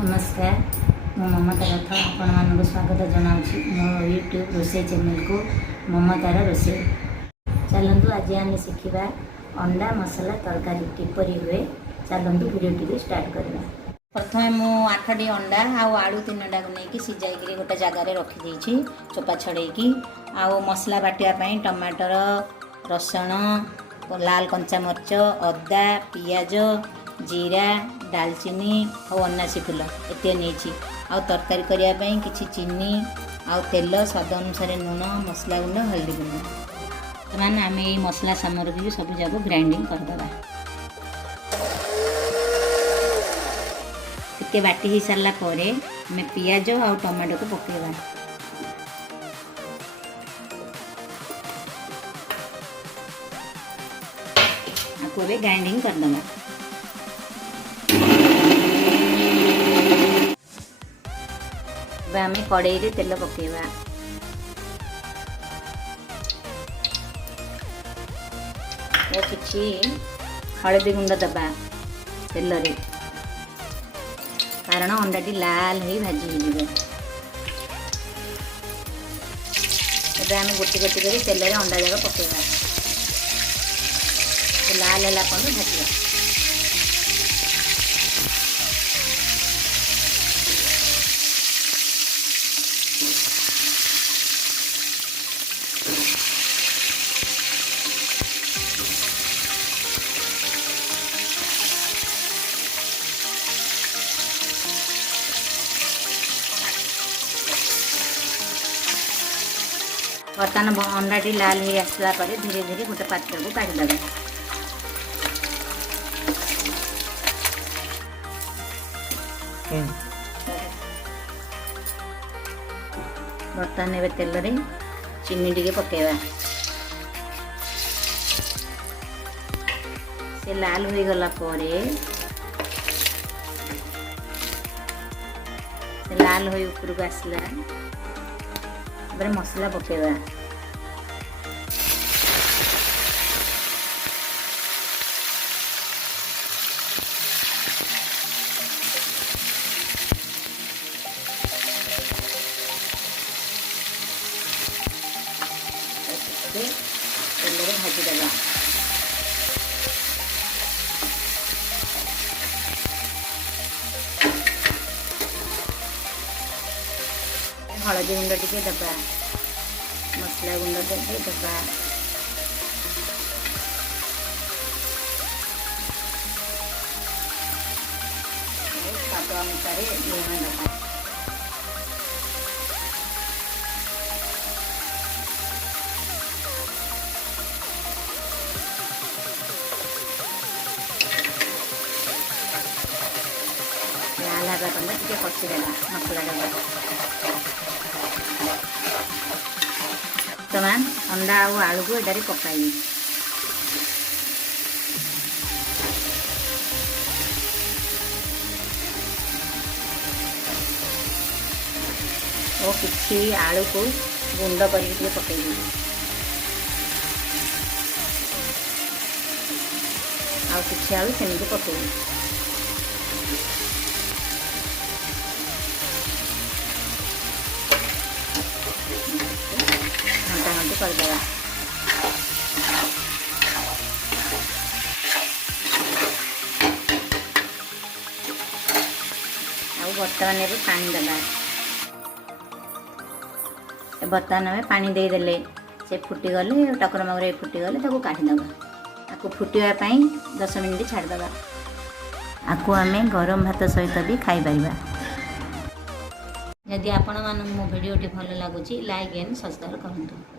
नमस्कार मु ममता रथ आपण स्वागत जनाऊँ मो यूट्यूब रोसे चैनल को ममतार रोसे। चलतु आज आम शिखा अंडा मसला तरकारी किपरि हुए। चलतु वीडियो स्टार्ट करवा। प्रथम मु 8टी अंडा आलू 3टा को लेकिन सिझाई गोटे जगार रखी चोपा छड़ेकी मसला बाटिया टमाटर रसुण लाल कंचा मर्च अदा पियाज जीरा दालचीनी और अनासी फूल एत नहीं तरकारी करने किसी चीनी आउ तेल स्वाद अनुसार लुण मसला गुंड हल्दी गुंड बर्तमान आम ये मसला सामग्री सब जाक ग्राइंडिंग करदे। टिके बाटी हो सारा पर आम पियाज आउ टमाटो को पकेवा। आपको ग्राइंडिंग करदे। आम कड़े तेल पकेवा। किसी हलदी गुंड दबा तेल रे कारण अंडाटी लाल हो भाजी हो। आम गोटी गोटी कर तेल रे अंडा जाक पकेवा लाल है भाजवा। बर्तमान अंडाटी लाल हो आसला पर धीरे धीरे गोटे पात्र को काढ़ीदे। बर्तमान ए तेल रे चीनी टिके पकेवा। से लाल हो गला लाल हो ऊपर को आसला मसला पकेवा। तेल रे भाजी देगा। हलदी गुंड टिके दबा मसला गुंड टिके दबा। स्वाद अनुसार लुण दबा। लाल हवा पड़े टे कषिदेगा मसला डबा। बर्तमान अंडा आलू को एटारे पकाई। और किसी आलू को गुंड करके पकई आउ किसी आलू सेमती पकई। करदेगा। बर्तमान पानी देगा। बर्तमान में पानी देदेले से फुटीगले टकर मगर फुटीगले काढ़ीदे। आपको फुटापी 10 मिनिट छाड़देगा। आपको आम गरम भात सहित भी खाईपर। यदि आपण मो वीडियो भल लगुच लाइक एंड सब्सक्राइब करूँ।